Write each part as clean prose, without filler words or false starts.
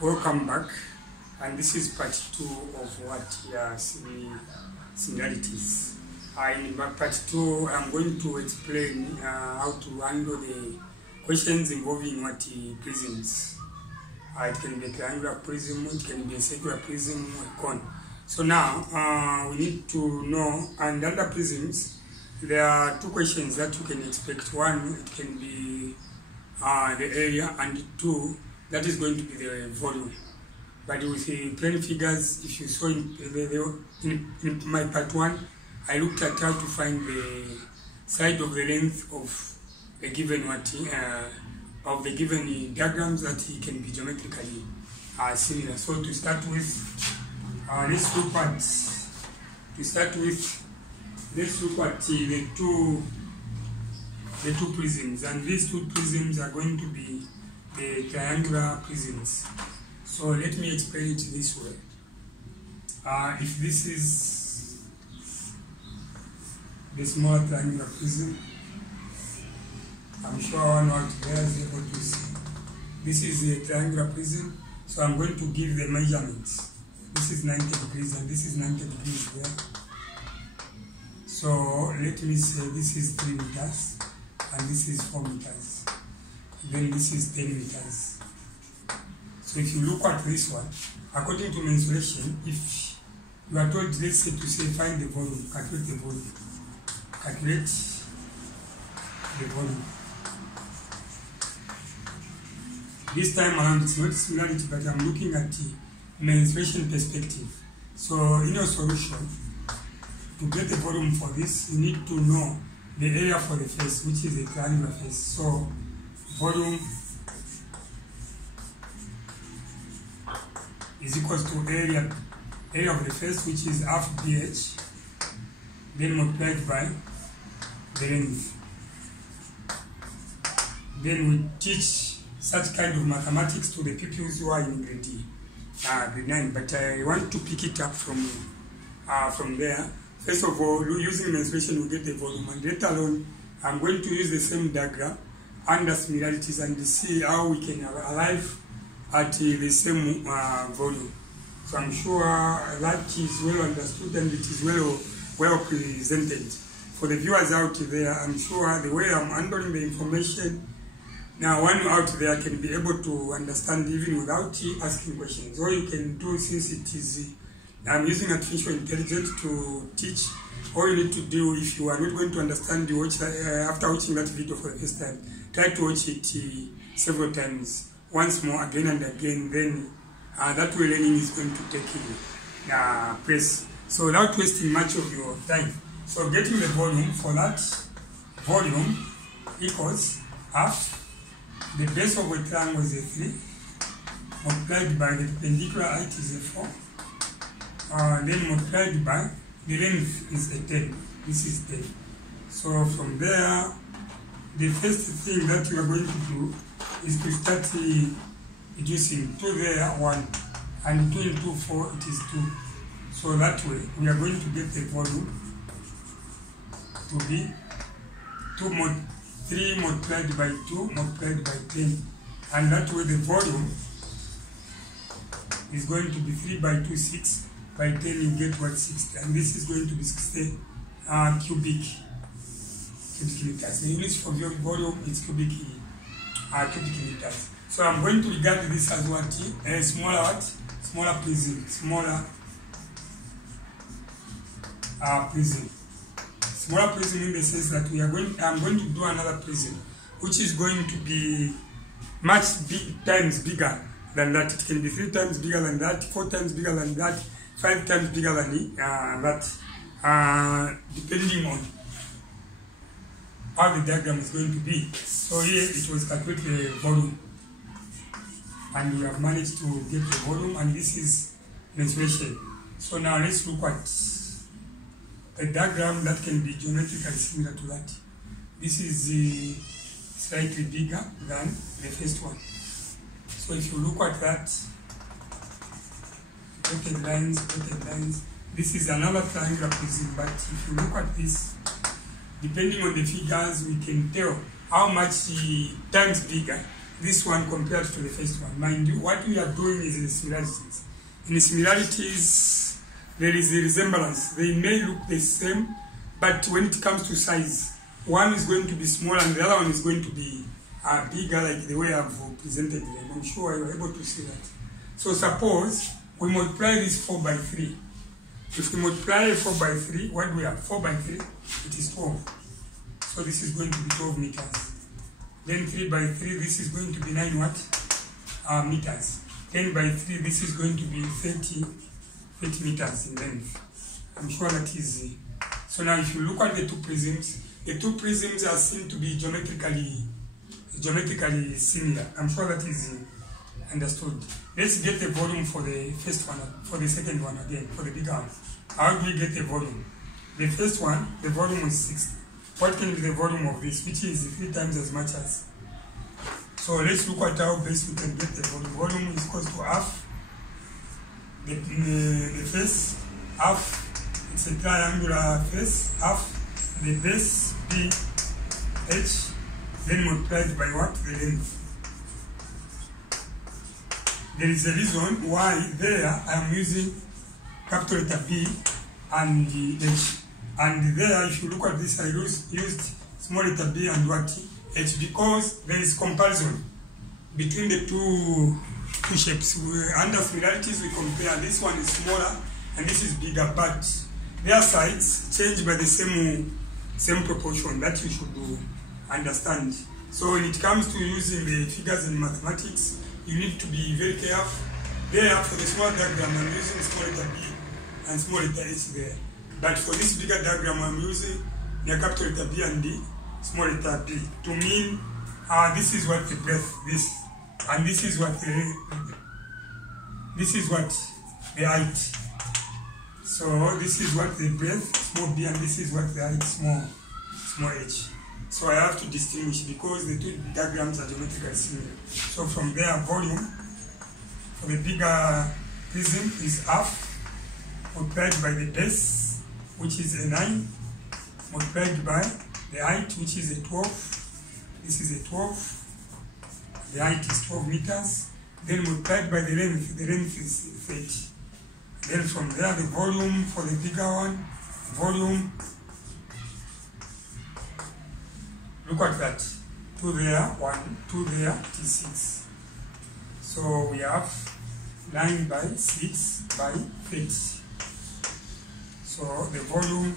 Welcome back, and this is part 2 of what similarities. In part 2, I'm going to explain how to handle the questions involving prisms. It can be a triangular prism, it can be a circular prism, a cone. So now we need to know, and under prisms, there are 2 questions that you can expect. One, it can be the area, and 2, that is going to be the volume. But with the plain figures, if you saw in my part 1, I looked at how to find the side of the length of the given diagrams that can be geometrically similar. So to start with, let's look at the two prisms, and these 2 prisms are going to be the triangular prisms. So let me explain it this way. If this is the small triangular prism, I'm sure one out there is able to see. This is the triangular prism, so I'm going to give the measurements. This is 90 degrees and this is 90 degrees there. So let me say this is 3 meters and this is 4 meters. Then this is 10 meters. So if you look at this one, according to mensuration, if you are told, let's say, to say find the volume, calculate the volume. Calculate the volume. This time around it's not similarity, but I'm looking at the mensuration perspective. So in your solution, to get the volume for this, you need to know the area for the face, which is a triangular face. So volume is equals to area of the face, which is half BH, then multiplied by the length. Then we teach such kind of mathematics to the pupils who are in grade 9, but I want to pick it up from there. First of all, using mensuration, we get the volume, and later on, I'm going to use the same diagram under similarities and see how we can arrive at the same volume. So I'm sure that is well understood and it is well presented. For the viewers out there, I'm sure the way I'm handling the information, now one out there can be able to understand even without asking questions. All you can do, since it is I'm using artificial intelligence to teach, all you need to do, if you are not going to understand, after watching that video for the first time, try to watch it several times, once more, again and again, then that way learning is going to take place. So without wasting much of your time, so getting the volume, for that volume equals half the base of a triangle is a 3, multiplied by the perpendicular height is a 4, then multiplied by the length is a 10. This is 10. So from there, the first thing that you are going to do is to start reducing 2 there, 1, and 2 into 4, it is 2. So that way, we are going to get the volume to be 3 multiplied by 2 multiplied by 10. And that way the volume is going to be 3 by 2, 6. By 10 you get 60, and this is going to be 60 cubic meters. The units for your volume is cubic meters. So I'm going to regard this as what? A smaller prism. Smaller prism. Smaller prism in the sense that I'm going to do another prism, which is going to be much times bigger than that. It can be 3 times bigger than that, 4 times bigger than that, 5 times bigger than that, depending on how the diagram is going to be. So here it was calculated the volume, and we have managed to get the volume, and this is mensuration. So now let's look at a diagram that can be geometrically similar to that. This is slightly bigger than the first one. So if you look at that, dotted lines, this is another triangular prism, but if you look at this, depending on the figures, we can tell how much times bigger this one compared to the first one. Mind you, what we are doing is in similarities. In similarities, there is a resemblance. They may look the same, but when it comes to size, one is going to be smaller and the other one is going to be bigger, like the way I've presented them. I'm sure you're able to see that. So suppose we multiply this 4 by 3. If we multiply 4 by 3, what do we have? 4 by 3, it is 12. So this is going to be 12 meters. Then 3 by 3, this is going to be 9 what? Meters. 10 by 3, this is going to be 30 meters in length. I'm sure that is... So now if you look at the two prisms are seen to be geometrically similar. I'm sure that is understood. Let's get the volume for the first one, for the second one again, for the bigger one. How do we get the volume? The first one, the volume is 60. What can be the volume of this, which is 3 times as much as? So let's look at how best we can get the volume. Volume is equal to half the face, half, it's a triangular face, half the base B H, then multiplied by what? The length. There is a reason why there I am using capital letter B and H. And there, if you look at this, I used small letter b and what? H, because there is comparison between the two shapes. Under similarities, we compare. This one is smaller and this is bigger, but their sides change by the same proportion. That you should understand. So when it comes to using the figures in mathematics, you need to be very careful. There, for the small diagram, I'm using small letter b and small letter h there. But for this bigger diagram, I'm using the capital letter B and the small letter b to mean this is what the breadth, this, and this is what the height. So this is what the breadth, small b, and this is what the height, small h. So I have to distinguish because the two diagrams are geometrically similar. So from there, volume for the bigger prism is half multiplied by the base, which is a 9, multiplied by the height, which is a 12. This is a 12. The height is 12 meters. Then multiplied by the length is 30. Then from there, the volume for the bigger one, volume, look at that. 2 there, 1, 2 there, it is 6. So we have 9 by 6 by 30. So the volume,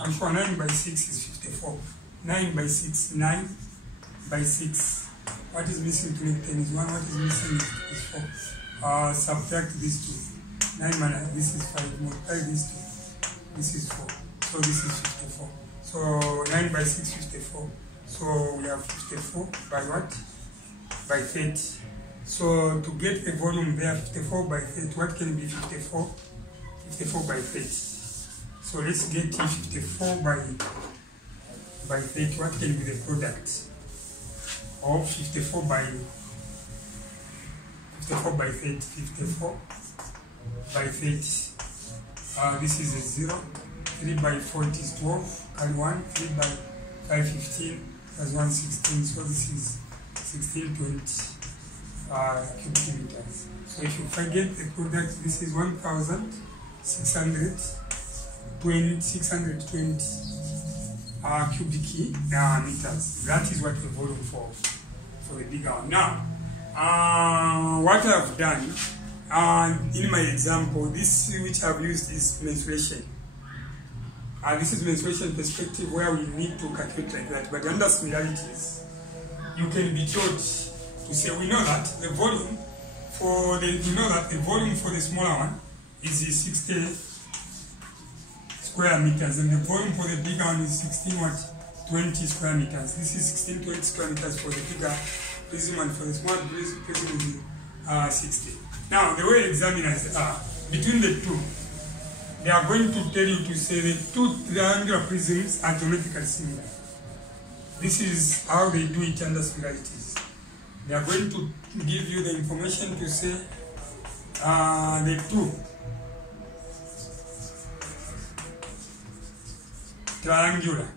I'm sure 9 by 6 is 54. 9 by 6, 9 by 6. What is missing to make 10 is 1. What is missing is 4. Subtract these two. 9 minus this is 5. Multiply these two. This is 4. So this is 54. So 9 by 6, 54. So we have 54 by what? By 30. So to get the volume there, 54 by 30, what can be 54? 54 by 30. So let's get 54 by 30. What can be the product of 54 by 30? 54 by 30. This is a 0. 3 by 4 is 12. Carry 1. 3 by 5, 15. Plus 1, 16. So this is 1620 cubic meters. So if you forget the product, this is 1,620 cubic meters. That is what the volume for the bigger one. Now, what I've done in my example, this which I've used is mensuration. This is mensuration perspective where we need to calculate like that. But under similarities, you can be taught to say we know that the volume for the smaller one is 60 square meters, and the volume for the bigger one is 20 square meters. This is 1620 square meters for the bigger prism, and for the small prism is 60. Now, the way examiners are between the two, they are going to tell you to say the two triangular prisms are geometrically similar. This is how they do it under similarities. They are going to give you the information to say the two triangular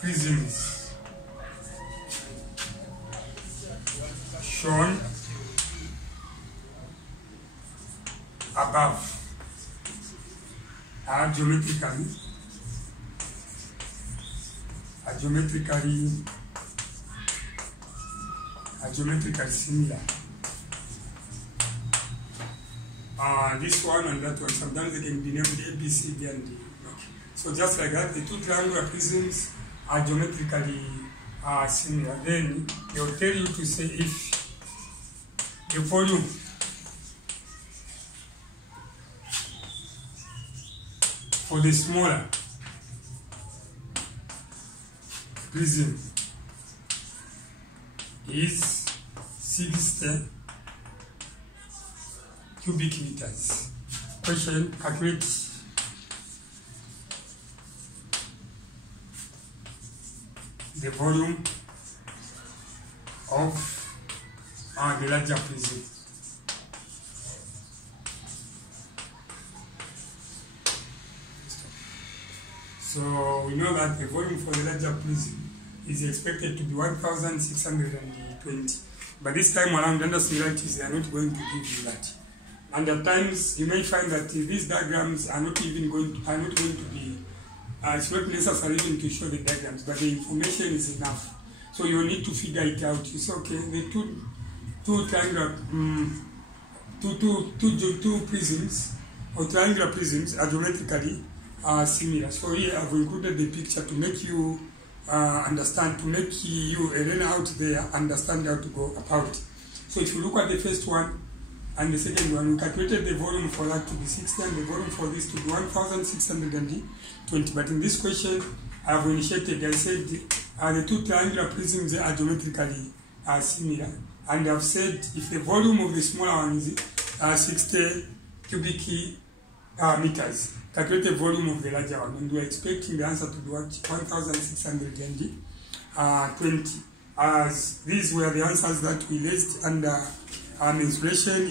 prisms shown above are geometrically similar. This one and that one, sometimes they can be named A, B, C, D, and D. Okay. So just like that, the two triangular prisms are geometrically similar. Then they will tell you to say if the volume for the smaller prism is 60 cubic meters. Question: calculate the volume of the larger prism. So we know that the volume for the larger prism is expected to be 1,620. But this time around, under similarities, they are not going to give you that. And at times, you may find that these diagrams are not even going to be. It's not necessary even to show the diagrams, but the information is enough. So you need to figure it out. You say, okay, the two prisms or triangular prisms are geometrically similar. So here I've included the picture to make you understand, to make you a learner out there understand how to go about it. So if you look at the first one and the second one, we calculated the volume for that to be 60 and the volume for this to be 1,620. But in this question, I have initiated, I said the two triangular prisms are geometrically similar. And I've said if the volume of the smaller one is 60 cubic meters, calculate the volume of the larger one. And we are expecting the answer to be 1,620. As these were the answers that we listed under mensuration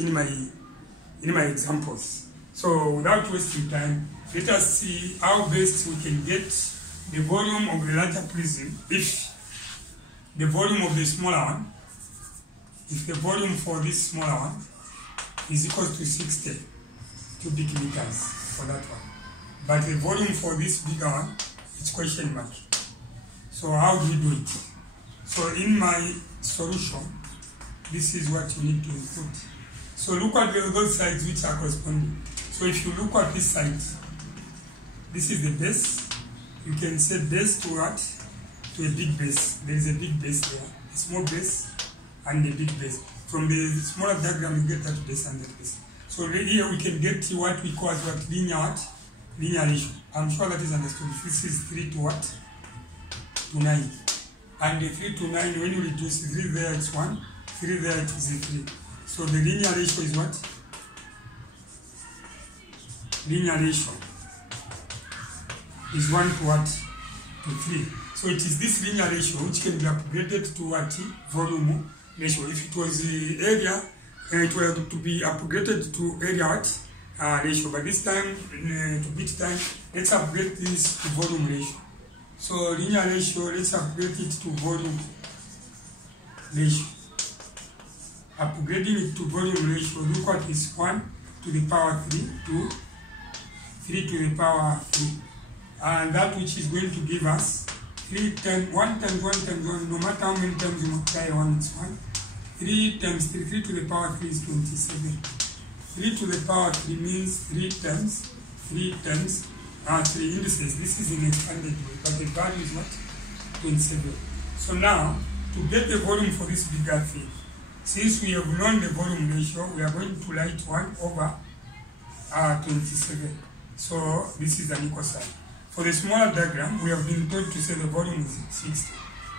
in my examples. So without wasting time, let us see how best we can get the volume of the larger prism if the volume of the smaller one, if the volume for this smaller one is equal to 60 cubic meters for that one. But the volume for this bigger one, it's question mark. So how do we do it? So in my solution, this is what you need to include. So look at those sides which are corresponding. So if you look at this side, this is the base. You can say base to what? To a big base. There is a big base there, a small base and a big base. From the smaller diagram, you get that base and that base. So here we can get what we call as what? Linear ratio. I'm sure that is understood. This is 3 to what? To 9. And the 3 to 9, when you reduce 3 there, it's 1. 3 there, it is a 3. So the linear ratio is what? Linear ratio is 1 to what? To 3. So it is this linear ratio which can be upgraded to what? Volume ratio. If it was the area, it will have to be upgraded to area what? Ratio. But this time, to beat time, let's upgrade this to volume ratio. So linear ratio, let's upgrade it to volume ratio. Upgrading it to volume ratio, look what is 1 to the power 3 to 3 to the power 3. And that which is going to give us 1 times 1, no matter how many times you multiply 1, it's 1. 3 times 3, 3 to the power 3 is 27. 3 to the power 3 means 3 times 3 indices. This is in expanded way, but the value is what? 27. So now, to get the volume for this bigger thing, since we have known the volume ratio, we are going to write 1 over 27. So this is an equal sign. For the smaller diagram, we have been told to say the volume is 60.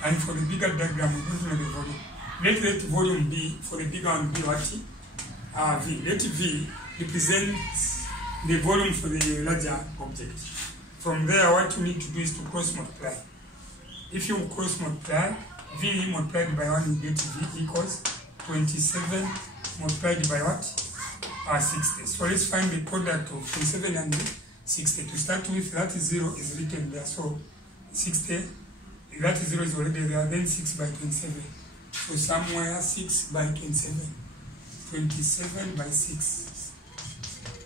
And for the bigger diagram, we don't know the volume. Let that volume be, for the bigger one, be what? V. Let V represent the volume for the larger object. From there, what you need to do is to cross multiply. If you cross multiply, V multiplied by 1, you get V equals 27 multiplied by what? 60. So let's find the product of 27 and 60. To start with, that is 0 is written there. So 60 that 0 is already there, then 6 by 27. So somewhere 6 by 27. 27 by 6.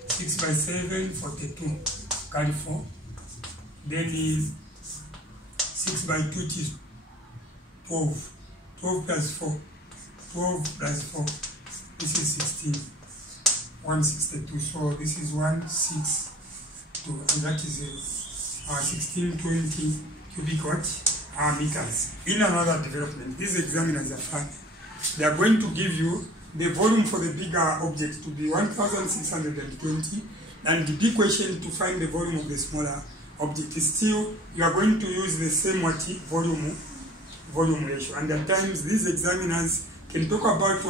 6 by 7, 42. Carry 4. Then 6 by 2 is 12. 12 plus 4. 12 plus 4. This is 16. 162. So this is 162. And that is 1620 cubic meters. In another development, these examiners are fun. They are going to give you the volume for the bigger object to be 1620, and the big question to find the volume of the smaller object is still, you are going to use the same volume ratio. And at times these examiners can talk about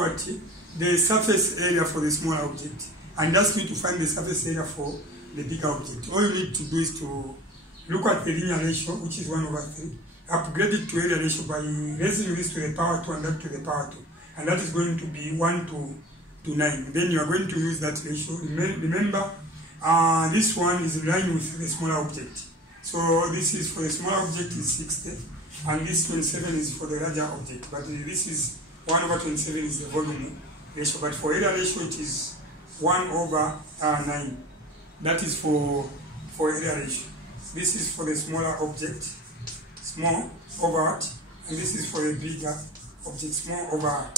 the surface area for the smaller object and ask you to find the surface area for the bigger object. All you need to do is to look at the linear ratio, which is 1/3, upgrade it to area ratio by raising this to the power 2 and that to the power 2. And that is going to be 1 to 9. Then you are going to use that ratio. Remember, this one is in line with the smaller object. So this is for the smaller object is 60, and this 27 is for the larger object. But this is 1/27 is the volume ratio. But for area ratio, it is 1/9. That is for area ratio. This is for the smaller object, small over what, and this is for the bigger object, small over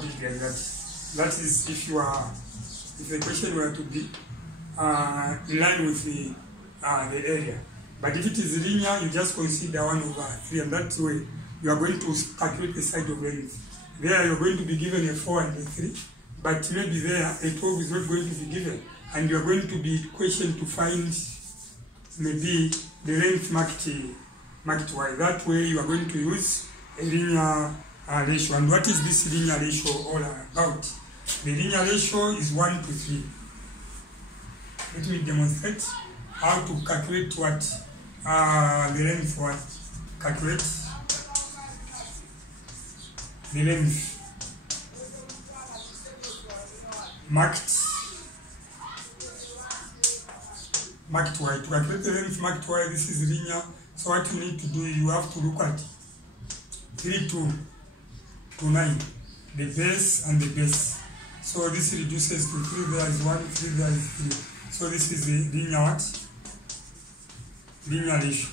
big, like that. That is if the question were to be in line with the area. But if it is linear, you just consider 1/3, and that way you are going to calculate the side of length. There you are going to be given a 4 and a 3, but maybe there a 12 is not going to be given, and you are going to be questioned to find maybe the length marked y. That way you are going to use a linear ratio. And what is this linear ratio all about? The linear ratio is 1 to 3. Let me demonstrate how to calculate what the length. Calculate the length marked y. To calculate the length marked y, this is linear. So what you need to do, you have to look at 3 to 9, the base and the base. So this reduces to 3, there is 1, 3, there is 3. So this is the linear ratio.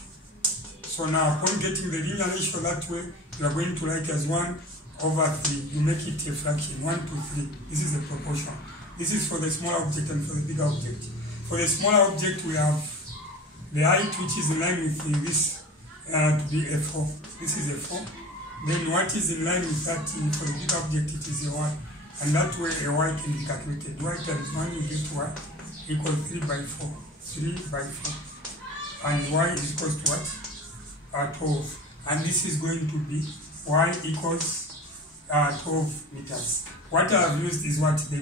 So now upon getting the linear ratio that way, you are going to write as 1/3. You make it a fraction, 1 to 3. This is a proportion. This is for the smaller object and for the bigger object. For the smaller object, we have the height, which is in line with this to be a 4. This is a 4. Then what is in line with that for the bigger object, it is a 1. And that way a y can be calculated. Y times 1, you get y equals 3 by 4. 3 by 4. And y is equals to what? 12. And this is going to be y equals 12 meters. What I have used is what? The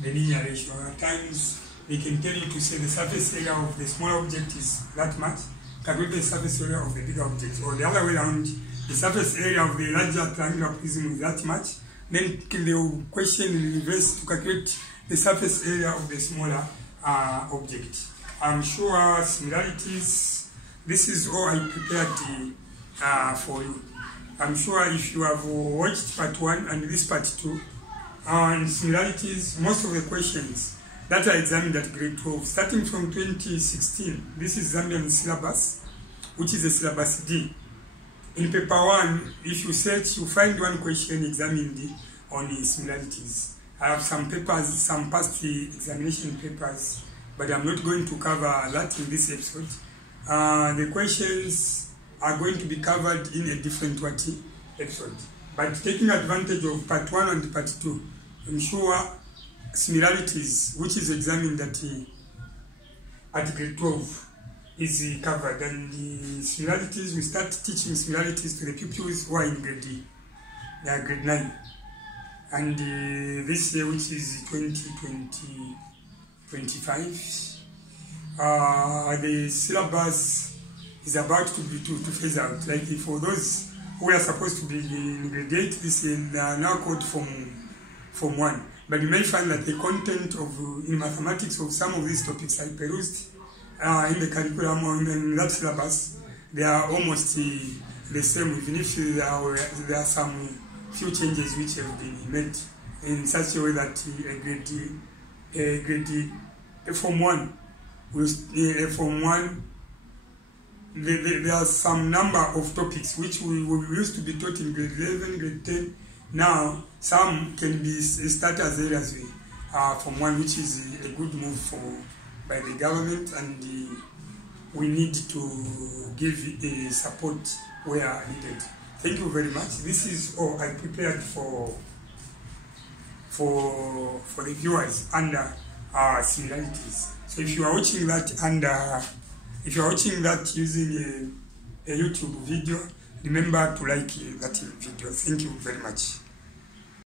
linear ratio. At times they can tell you to say the surface area of the small object is that much, calculate the surface area of the bigger object, or the other way around, the surface area of the larger triangular prism is that much. Then they will question in reverse to calculate the surface area of the smaller object. I'm sure similarities, this is all I prepared for you. I'm sure if you have watched part 1 and this part 2, and similarities, most of the questions that are examined at grade 12, starting from 2016, this is Zambian syllabus, which is a syllabus D. In paper 1, if you search, you find one question examined on similarities. I have some papers, some past examination papers, but I'm not going to cover that in this episode. The questions are going to be covered in a different episode. But taking advantage of part 1 and part 2, I'm sure similarities, which is examined at grade 12, is covered. And the similarities, we start teaching similarities to the pupils who are in grade 9. And this year, which is 2025, the syllabus is about to phase out. Like for those who are supposed to be in grade 8, this is now called Form 1. But you may find that the content in mathematics of some of these topics I perused in the curriculum or in that syllabus, they are almost the same, even if there are some few changes which have been made in such a way that Form 1 Form 1, there are some number of topics which we used to be taught in grade 11, grade 10. Now, some can be started as early as Form 1, which is a good move by the government, and we need to give support where needed. Thank you very much. This is all I prepared for the viewers under similarities. So if you are watching that using a YouTube video, remember to like that video. Thank you very much.